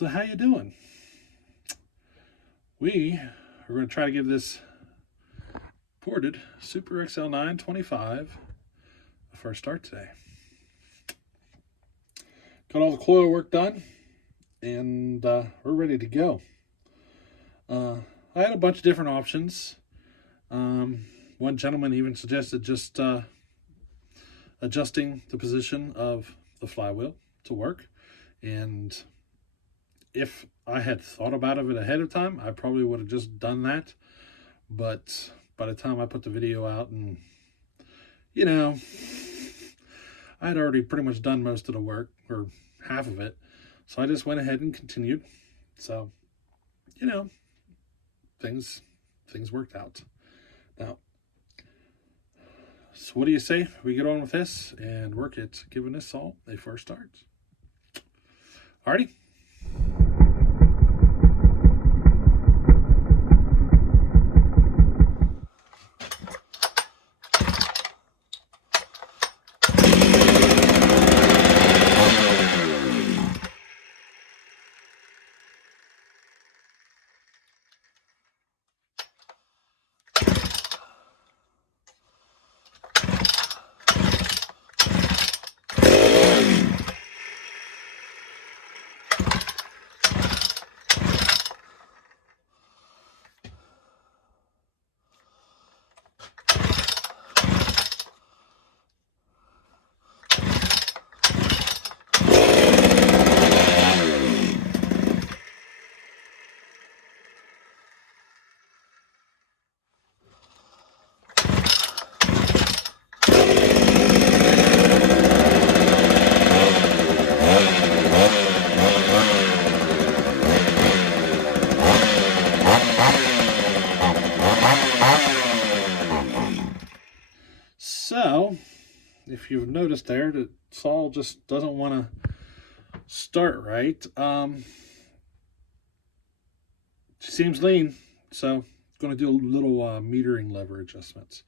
So how you doing? We are going to try to give this Ported Super XL-925 a first start today. Got all the coil work done, and we're ready to go. I had a bunch of different options. One gentleman even suggested just adjusting the position of the flywheel to work, and if I had thought about it ahead of time, I probably would have just done that. But by the time I put the video out, and I had already pretty much done most of the work, or half of it, so I just went ahead and continued. So things worked out. Now, so what do you say we get on with this and work it, giving this all a first start? Alrighty. So, if you've noticed there, the saw just doesn't want to start right. She seems lean, so going to do a little metering lever adjustments.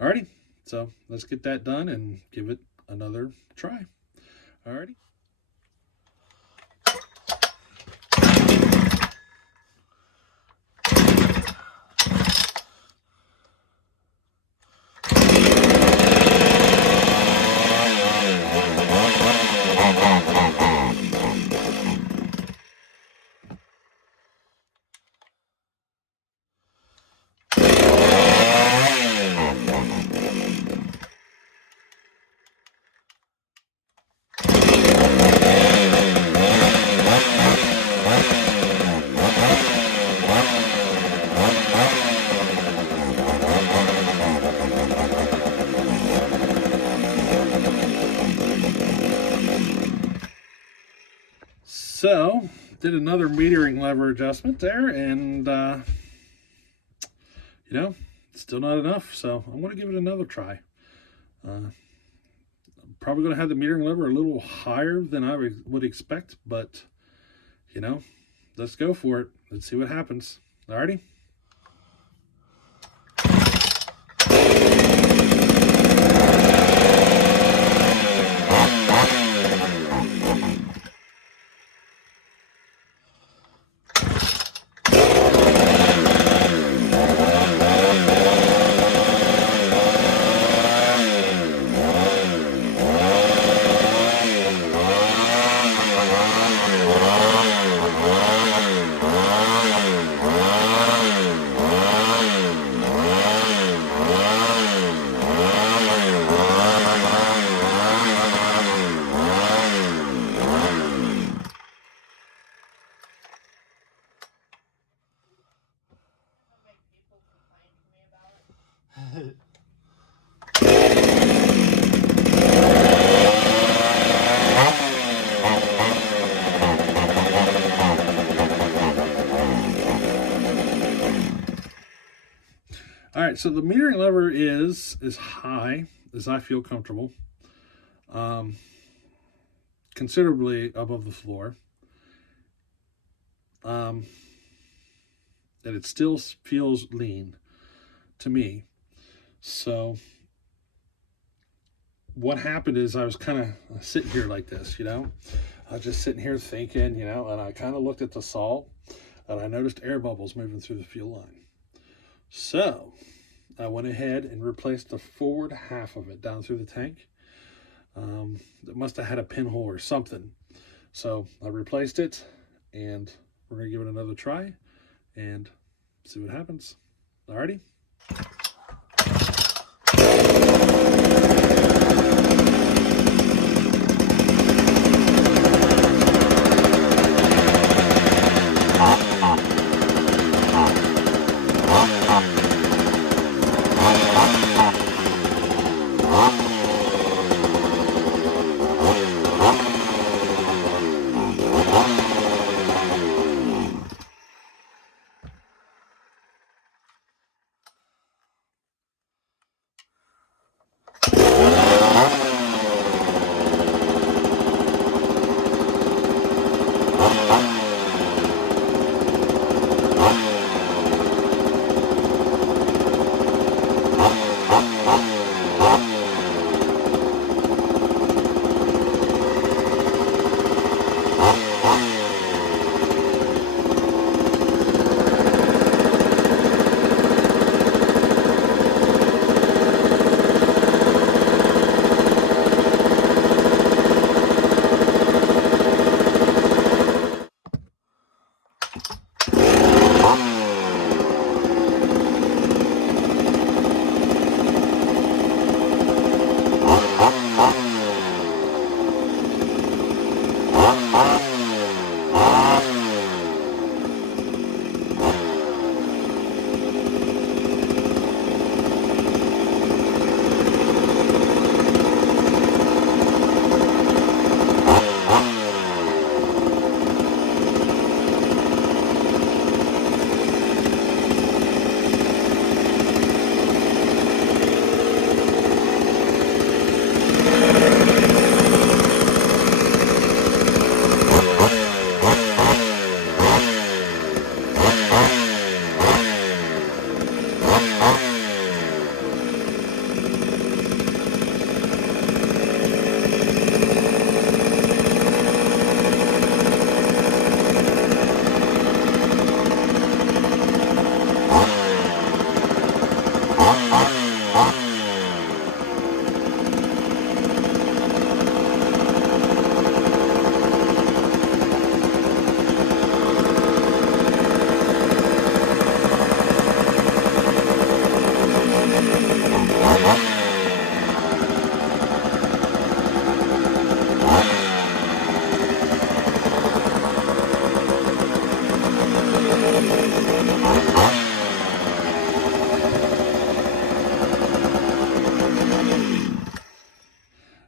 Alrighty, so let's get that done and give it another try. Alrighty. So, did another metering lever adjustment there, and still not enough. So I'm going to give it another try. I'm probably going to have the metering lever a little higher than I would expect, but let's go for it. Let's see what happens. Alrighty. All right, so the metering lever is as high as I feel comfortable, considerably above the floor, and it still feels lean to me. So what happened is I was kind of sitting here like this, I was just sitting here thinking, you know, and I kind of looked at the saw and I noticed air bubbles moving through the fuel line. So I went ahead and replaced the forward half of it down through the tank. It must have had a pinhole or something. So I replaced it, and we're going to give it another try and see what happens. Alrighty.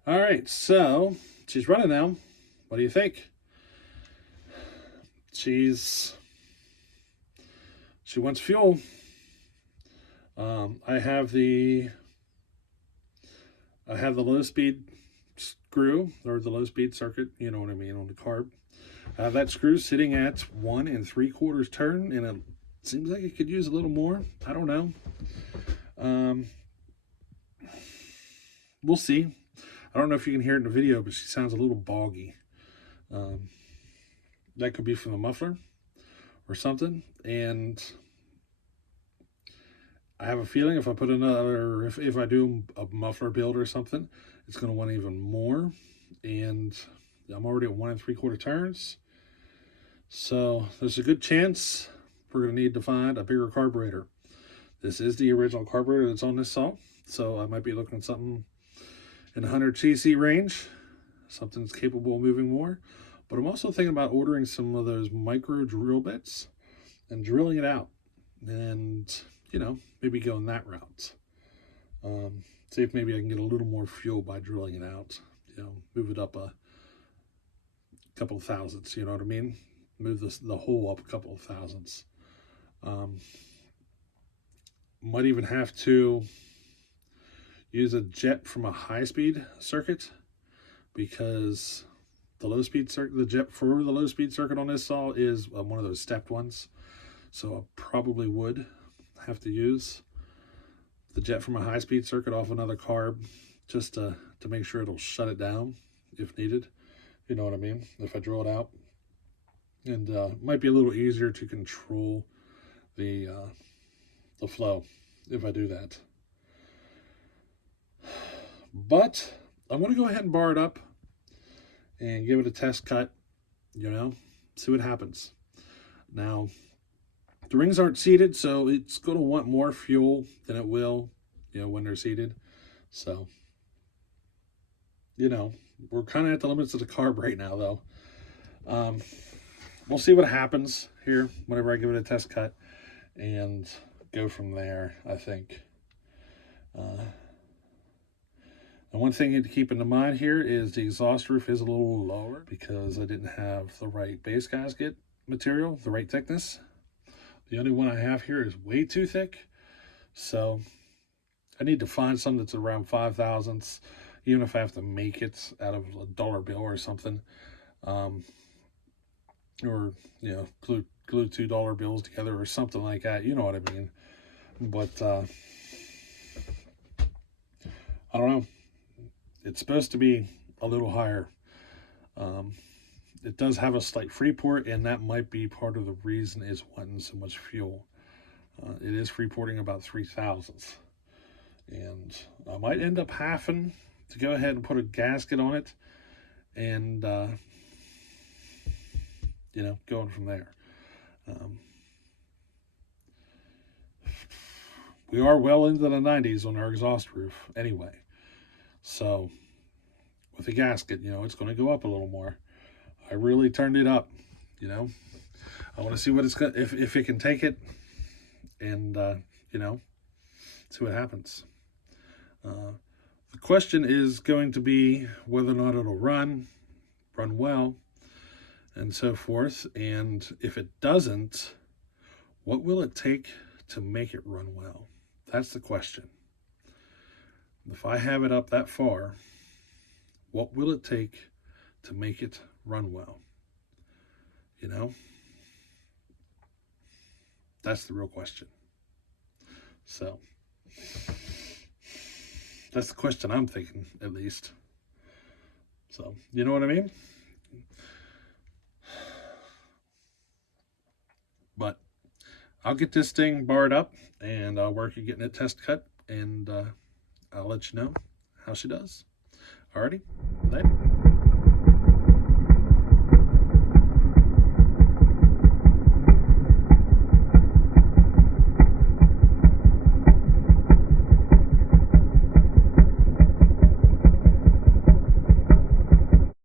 All right, so she's running now. What do you think? She wants fuel. I have the low speed screw, or the low speed circuit, you know what I mean, on the carb. I have that screw sitting at 1 3/4 turn, and it seems like it could use a little more. I don't know. We'll see. I don't know if you can hear it in the video, but she sounds a little boggy. That could be from the muffler or something. And I have a feeling if I put another, if I do a muffler build or something, it's going to want even more. And I'm already at 1 3/4 turns. So there's a good chance we're going to need to find a bigger carburetor. This is the original carburetor that's on this saw. So I might be looking at something in the 100 cc range, something that's capable of moving more. But I'm also thinking about ordering some of those micro drill bits and drilling it out, and you know, maybe going that route. See if maybe I can get a little more fuel by drilling it out. You know, move it up a couple of thousandths. You know what I mean? Move the hole up a couple of thousandths. Might even have to use a jet from a high-speed circuit, because the low-speed circuit, the jet for the low-speed circuit on this saw is one of those stepped ones. So I probably would have to use the jet from a high-speed circuit off another carb, just to make sure it'll shut it down if needed. You know what I mean? If I drill it out. And it might be a little easier to control the flow if I do that. But I'm going to go ahead and bar it up and give it a test cut, you know, see what happens. Now, the rings aren't seated, so it's going to want more fuel than it will, you know, when they're seated. So, you know, we're kind of at the limits of the carb right now, though. We'll see what happens here whenever I give it a test cut and go from there, I think. And one thing to keep in mind here is the exhaust roof is a little lower because I didn't have the right base gasket material, the right thickness. The only one I have here is way too thick. So I need to find some that's around 5 thousandths, even if I have to make it out of a dollar bill or something. Or, you know, glue $2 bills together or something like that. You know what I mean. But I don't know. It's supposed to be a little higher. It does have a slight Freeport, and that might be part of the reason it's wanting so much fuel. It is Freeporting about 3 thousandths. And I might end up having to go ahead and put a gasket on it and, you know, going from there. We are well into the 90s on our exhaust roof anyway. So with a gasket, you know, it's going to go up a little more. I really turned it up, you know. I want to see what it's got, if it can take it, and you know, see what happens. The question is going to be whether or not it'll run well, and so forth. And if it doesn't, what will it take to make it run well? That's the question. If I have it up that far, what will it take to make it run well? You know? That's the real question. So, that's the question I'm thinking, at least. So, you know what I mean? But I'll get this thing barred up, and I'll work at getting it test cut, and I'll let you know how she does. Alrighty, later.